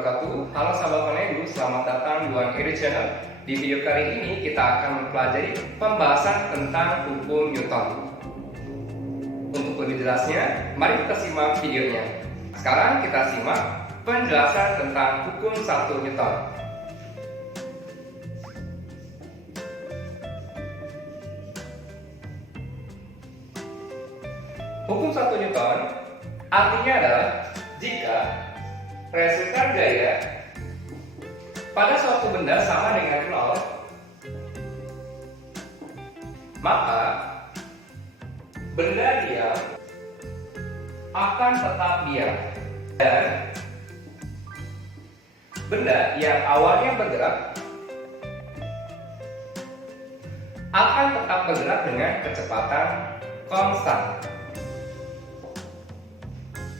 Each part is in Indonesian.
wabarakatuh. Halo sahabat Konedu, selamat datang di One Area Channel. Di video kali ini kita akan mempelajari pembahasan tentang hukum Newton. Untuk lebih jelasnya, mari kita simak videonya. Sekarang kita simak penjelasan tentang hukum 1 Newton. Hukum 1 Newton artinya adalah jika resultan gaya pada suatu benda sama dengan 0, maka benda diam akan tetap diam, dan benda yang awalnya bergerak akan tetap bergerak dengan kecepatan konstan.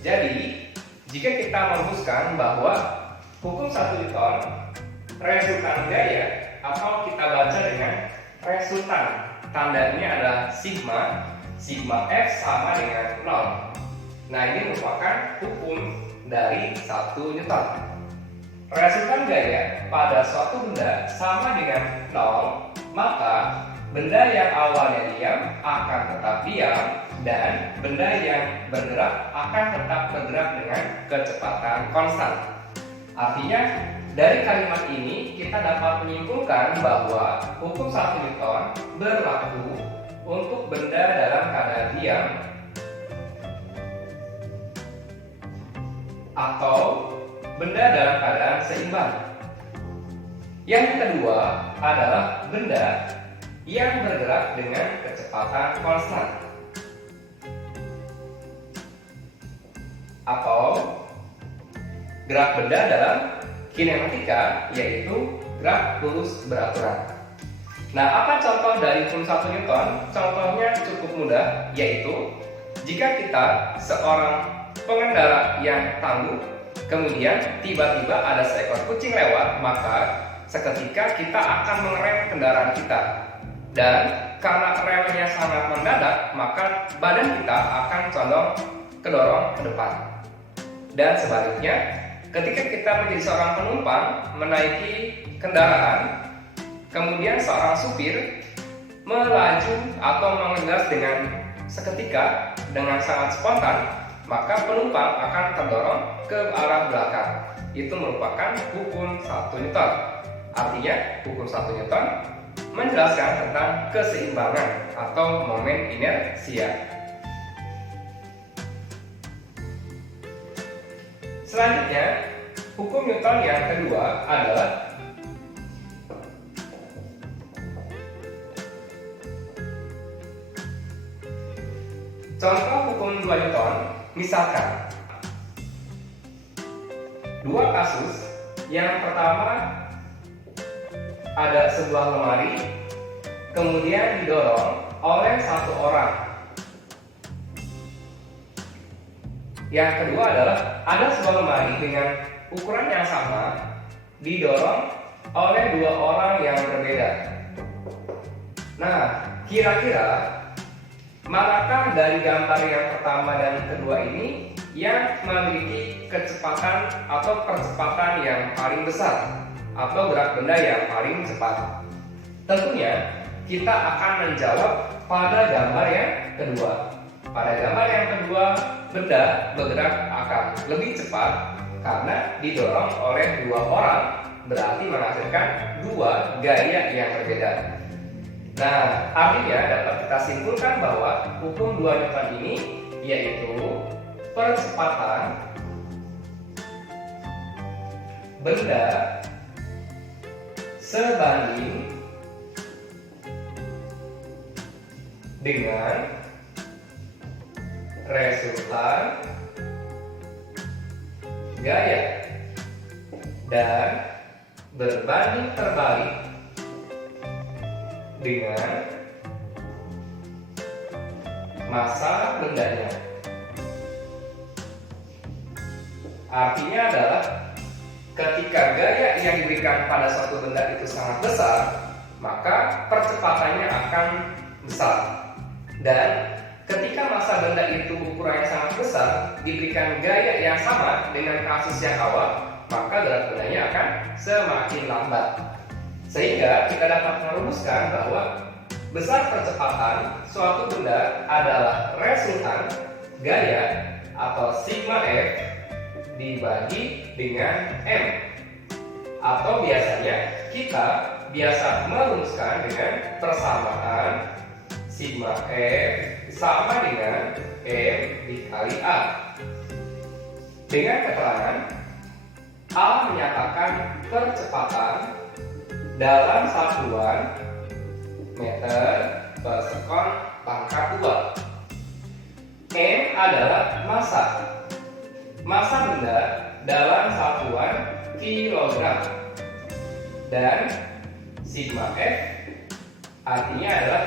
Jadi, jika kita merumuskan bahwa hukum 1 Newton resultan gaya, atau kita baca dengan resultan, tandanya adalah sigma F sama dengan 0. Nah, ini merupakan hukum dari 1 Newton. Resultan gaya pada suatu benda sama dengan 0, maka benda yang awalnya diam akan tetap diam, dan benda yang bergerak akan tetap bergerak dengan kecepatan konstan. Artinya, dari kalimat ini kita dapat menyimpulkan bahwa hukum 1 Newton berlaku untuk benda dalam keadaan diam atau benda dalam keadaan seimbang. Yang kedua adalah benda yang bergerak dengan kecepatan konstan, atau gerak benda dalam kinematika, yaitu gerak lurus beraturan. Nah, apa contoh dari hukum 1 Newton? Contohnya cukup mudah, yaitu jika kita seorang pengendara yang tangguh, kemudian tiba-tiba ada seekor kucing lewat, maka seketika kita akan mengerem kendaraan kita. Dan karena remnya sangat mendadak, maka badan kita akan condong kedorong ke depan. Dan sebaliknya, ketika kita menjadi seorang penumpang menaiki kendaraan, kemudian seorang supir melaju atau mengegas dengan seketika dengan sangat spontan, maka penumpang akan terdorong ke arah belakang. Itu merupakan hukum 1 Newton. Artinya, hukum 1 Newton menjelaskan tentang keseimbangan atau momen inersia. Selanjutnya, hukum Newton yang kedua adalah contoh hukum 2 Newton. Misalkan dua kasus. Yang pertama, ada sebuah lemari kemudian didorong oleh satu orang. Yang kedua adalah ada sebuah lemari dengan ukuran yang sama didorong oleh 2 orang yang berbeda. Nah, kira-kira manakah dari gambar yang pertama dan kedua ini yang memiliki kecepatan atau percepatan yang paling besar, atau gerak benda yang paling cepat? Tentunya kita akan menjawab pada gambar yang kedua. Pada gambar yang kedua, benda bergerak akan lebih cepat karena didorong oleh 2 orang, berarti menghasilkan 2 gaya yang berbeda. Nah, artinya dapat kita simpulkan bahwa hukum 2 Newton ini yaitu percepatan benda sebanding dengan resultan gaya, dan berbanding terbalik dengan massa bendanya. Artinya adalah ketika gaya yang diberikan pada suatu benda itu sangat besar, maka percepatannya akan besar. Dan ketika massa benda itu ukurannya sangat besar, diberikan gaya yang sama dengan kasus yang awal, maka gerak bendanya akan semakin lambat. Sehingga kita dapat merumuskan bahwa besar percepatan suatu benda adalah resultan gaya atau sigma F dibagi dengan M. Atau biasanya kita biasa merumuskan dengan persamaan sigma F sama dengan M dikali A. Dengan keterangan A menyatakan percepatan dalam satuan meter per sekon pangkat 2. M adalah massa benda dalam satuan kilogram, dan sigma F artinya adalah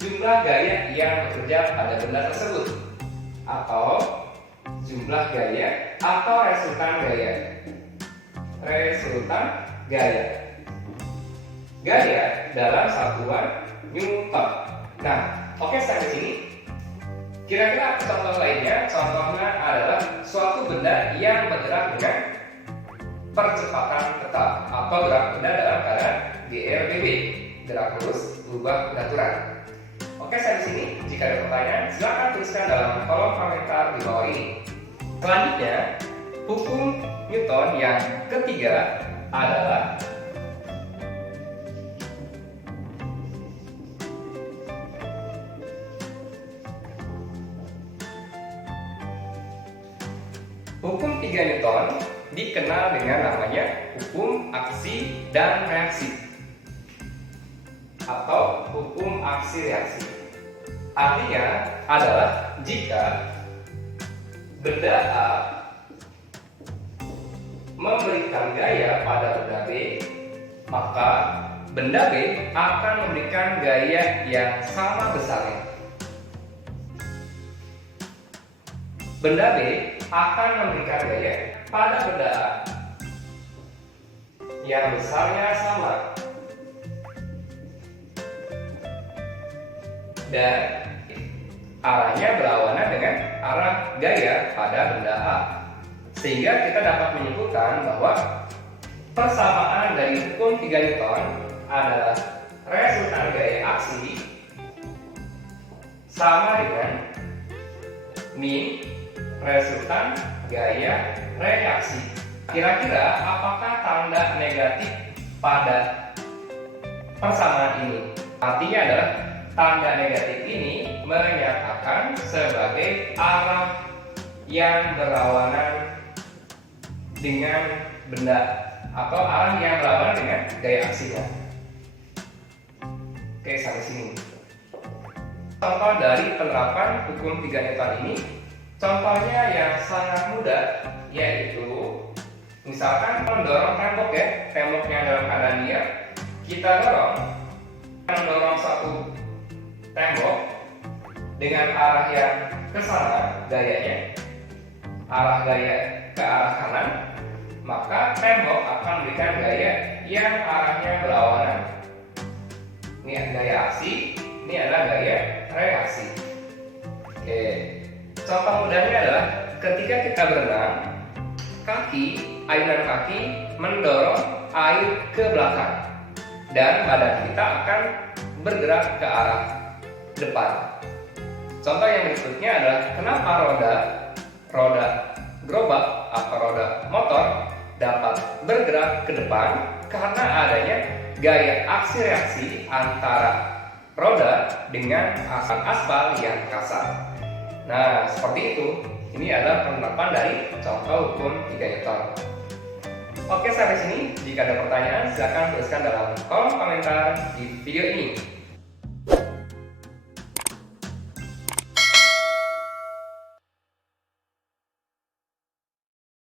jumlah gaya yang bekerja pada benda tersebut, atau jumlah gaya atau resultan gaya dalam satuan Newton. Nah, oke, sampai sini. Kira-kira contoh lainnya, contohnya adalah suatu benda yang bergerak dengan percepatan tetap atau gerak benda dalam keadaan GRBB, gerak lurus berubah beraturan. Oke, sampai sini. Jika ada pertanyaan, silakan tuliskan dalam kolom komentar di bawah ini. Selanjutnya, hukum Newton yang ketiga adalah hukum 3 Newton, dikenal dengan namanya hukum aksi dan reaksi atau hukum aksi reaksi. Artinya adalah jika benda A memberikan gaya pada benda B, maka benda B akan memberikan gaya yang sama besarnya. Benda B akan memberikan gaya pada benda A yang besarnya sama, dan arahnya berlawanan dengan arah gaya pada benda A. Sehingga kita dapat menyimpulkan bahwa persamaan dari hukum 3 Newton adalah resultan gaya aksi sama dengan min resultan gaya reaksi. Kira-kira apakah tanda negatif pada persamaan ini? Artinya adalah tanda negatif ini menyatakan sebagai arah yang berlawanan dengan benda atau arah yang berlawanan dengan gaya aksinya. Oke, sampai sini. Contoh dari penerapan hukum 3 Newton ini, contohnya yang sangat mudah, yaitu misalkan mendorong tembok ya, temboknya dalam keadaan diam, kita mendorong satu tembok dengan arah yang ke sana gayanya, arah gaya ke arah kanan, maka tembok akan memberikan gaya yang arahnya berlawanan. Ini gaya aksi, ini adalah gaya reaksi. Oke. Contoh mudahnya adalah ketika kita berenang, ayunan kaki mendorong air ke belakang dan badan kita akan bergerak ke arah depan. Contoh yang berikutnya adalah kenapa roda gerobak atau roda motor dapat bergerak ke depan, karena adanya gaya aksi reaksi antara roda dengan aspal yang kasar. Nah, seperti itu. Ini adalah penerapan dari contoh hukum 3 Newton. Oke, sampai sini. Jika ada pertanyaan, silakan tuliskan dalam kolom komentar di video ini.